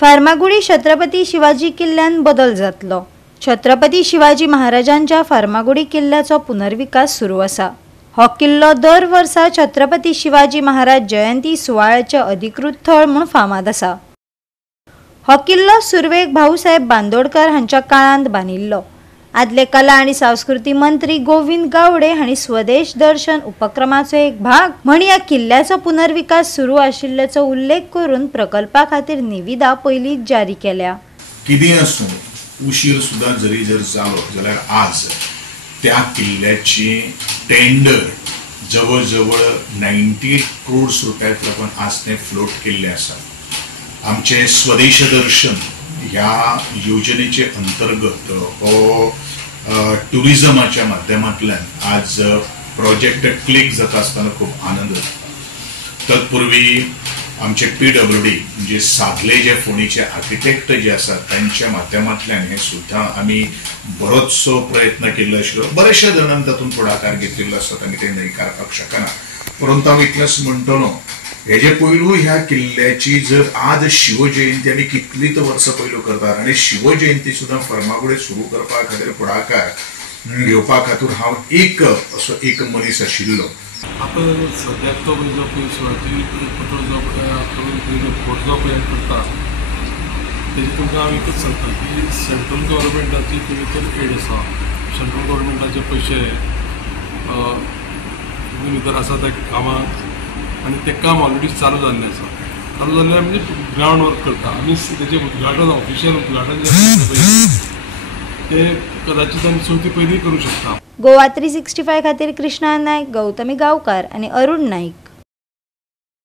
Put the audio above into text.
फार्मागुडी छत्रपती शिवाजी किल्ल्यान बदल जातलो। छत्रपती शिवाजी महाराजांच्या फार्मागुडी किल्ल्याचो पुनर्विकास सुरू आसा। हो किल्लो दर वर्सा छत्रपती शिवाजी महाराज जयंती सुवाळ्याचे अधिकृत थळ म्हूण फामाद आसा। हो किल्लो सुरवेक भाऊसाहेब बांदोडकर हांच्या काळांत बांदिल्लो। आदले कला आणि संस्कृती मंत्री गोविंद गावडे हांणी स्वदेश दर्शन उपक्रमाचो एक भाग म्हूण ह्या किल्ल्याचो पुनर्विकास सुरू आशिल्ल्याचो उल्लेख करून प्रकल्पा खातीर निविदा पयलींच जारी केल्या। कितें आसूं उशीर सुद्दां जरी जालो जाल्यार आज त्या किल्ल्याची टेंडर जवळ जवळ 98 करोड रुपयात लागून आज ते फ्लोट केल्ले आसा। आमचे स्वदेश दर्शन ह्या योजनेचे अंतर्गत हो टुरिझमाच्या माध्यमांतल्यान आज प्रोजेक्ट क्लिक जाता आसतना खूब आनंद जाता। तत्पूर्वी आमचे PWD म्हणजे साधले जे फोंडेचे आर्किटेक्ट जे आसात त्यांच्या माध्यमांतल्यान हे सुद्दां आमी बरोचसो प्रयत्न केल्लो आशिल्लो। बरेचशे जाणांनी तातूंत फुडाकार घेतिल्लो आसात आमी ते न्हयकारपाक शकना, परंतु हांव इतलेंच म्हणटलो हेजे पयलू ह्या किल्ल्याची जर आज शिवजयंती आमी कितलींच वर्सां पयलू करतात आनी शिवजयंती सुद्दां फार्मागुडी सुरू करपा खातीर फुडाकार घेवपा खातीर हांव एक मनीस आशिल्लो। आता सद्याक तो जो शिवाजी पुतळो जो फोर्ट जो प्लॅन करता तेजे तुमकां हांव एकच सांगता की सेंट्रल गव्हर्मेंटाची भितर एड आसा। सेंट्रल गव्हर्मेंटाचे पयशे भितर आसा त्या कामाक आनी तें काम ऑलरेडी चालू जाल्लें आसा। चालू जाल्लें म्हणजे ग्रावंड वर्क करता आमी तेजें उद्घाटन ऑफिशियल उद्घाटन जें आसा तें कदाचित आमी चवथी पयलीं करूं शकता। गोवा 365 खातीर कृष्णा नायक, गौतमी गांवकार आनी अरुण नाईक।